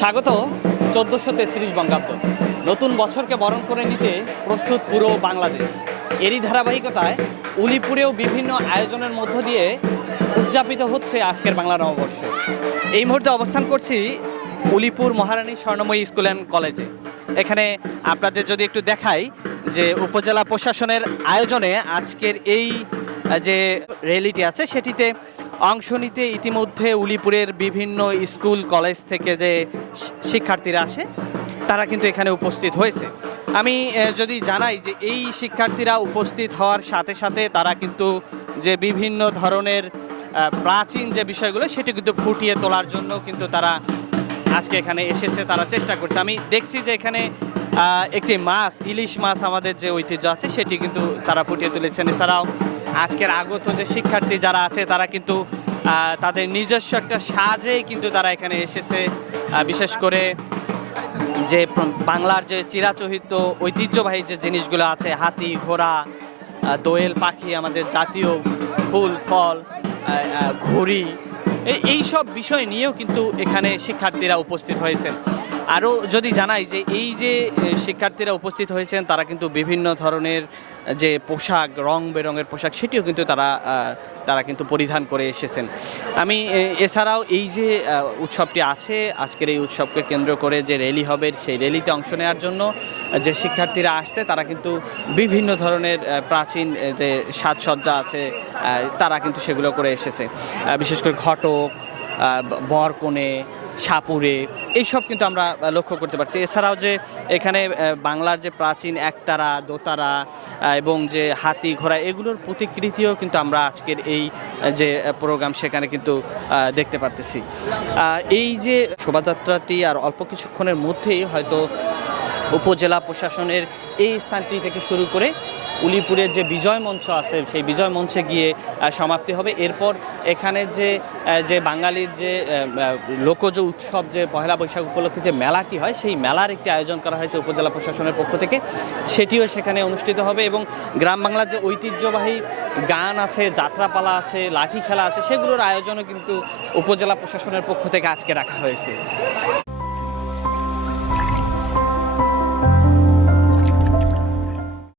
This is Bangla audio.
স্বাগত 1433 বঙ্গাব্দ। নতুন বছরকে বরণ করে নিতে প্রস্তুত পুরো বাংলাদেশ। এরই ধারাবাহিকতায় উলিপুরেও বিভিন্ন আয়োজনের মধ্য দিয়ে উদযাপিত হচ্ছে আজকের বাংলা নববর্ষ। এই মুহূর্তে অবস্থান করছি উলিপুর মহারানী স্বর্ণময়ী স্কুল অ্যান্ড কলেজে। এখানে আপনাদের যদি একটু দেখাই যে উপজেলা প্রশাসনের আয়োজনে আজকের এই যে র্যালিটি আছে সেটিতে অংশ নিতে ইতিমধ্যে উলিপুরের বিভিন্ন স্কুল কলেজ থেকে যে শিক্ষার্থীরা আসে তারা কিন্তু এখানে উপস্থিত হয়েছে। আমি যদি জানাই যে এই শিক্ষার্থীরা উপস্থিত হওয়ার সাথে সাথে তারা কিন্তু যে বিভিন্ন ধরনের প্রাচীন যে বিষয়গুলো সেটি কিন্তু ফুটিয়ে তোলার জন্য কিন্তু তারা আজকে এখানে এসেছে, তারা চেষ্টা করছে। আমি দেখছি যে এখানে একটি মাছ, ইলিশ মাছ আমাদের যে ঐতিহ্য আছে সেটি কিন্তু তারা ফুটিয়ে তুলেছেন। এছাড়াও আজকের আগত যে শিক্ষার্থী যারা আছে তারা কিন্তু তাদের নিজস্ব একটা সাজেই কিন্তু তারা এখানে এসেছে। বিশেষ করে যে বাংলার যে চিরাচরিত ঐতিহ্যবাহী যে জিনিসগুলো আছে, হাতি, ঘোড়া, দোয়েল পাখি, আমাদের জাতীয় ফুল ফল, ঘড়ি, এই সব বিষয় নিয়েও কিন্তু এখানে শিক্ষার্থীরা উপস্থিত হয়েছেন। আরও যদি জানাই যে এই যে শিক্ষার্থীরা উপস্থিত হয়েছেন তারা কিন্তু বিভিন্ন ধরনের যে পোশাক, রং বেরঙের পোশাক সেটিও কিন্তু তারা কিন্তু পরিধান করে এসেছেন। আমি এছাড়াও এই যে উৎসবটি আছে, আজকের এই উৎসবকে কেন্দ্র করে যে র্যালি হবে সেই র্যালিতে অংশ নেওয়ার জন্য যে শিক্ষার্থীরা আসছে তারা কিন্তু বিভিন্ন ধরনের প্রাচীন যে সাজসজ্জা আছে তারা কিন্তু সেগুলো করে এসেছে। বিশেষ করে ঘটক, বরকনে, সাপুরে, এইসব কিন্তু আমরা লক্ষ্য করতে পারছি। এছাড়াও যে এখানে বাংলার যে প্রাচীন একতারা, দোতারা এবং যে হাতি, ঘোড়া, এগুলোর প্রতিকৃতিও কিন্তু আমরা আজকের এই যে প্রোগ্রাম সেখানে কিন্তু দেখতে পাচ্ছি। এই যে শোভাযাত্রাটি আর অল্প কিছুক্ষণের মধ্যেই হয়তো উপজেলা প্রশাসনের এই স্থানটি থেকে শুরু করে উলিপুরের যে বিজয় মঞ্চ আছে সেই বিজয় মঞ্চে গিয়ে সমাপ্তি হবে। এরপর এখানে যে বাঙালির যে লোকজ উৎসব, যে পহেলা বৈশাখ উপলক্ষে যে মেলাটি হয় সেই মেলার একটি আয়োজন করা হয়েছে উপজেলা প্রশাসনের পক্ষ থেকে, সেটিও সেখানে অনুষ্ঠিত হবে। এবং গ্রাম বাংলার যে ঐতিহ্যবাহী গান আছে, যাত্রাপালা আছে, লাঠি খেলা আছে, সেগুলোর আয়োজনও কিন্তু উপজেলা প্রশাসনের পক্ষ থেকে আজকে রাখা হয়েছে।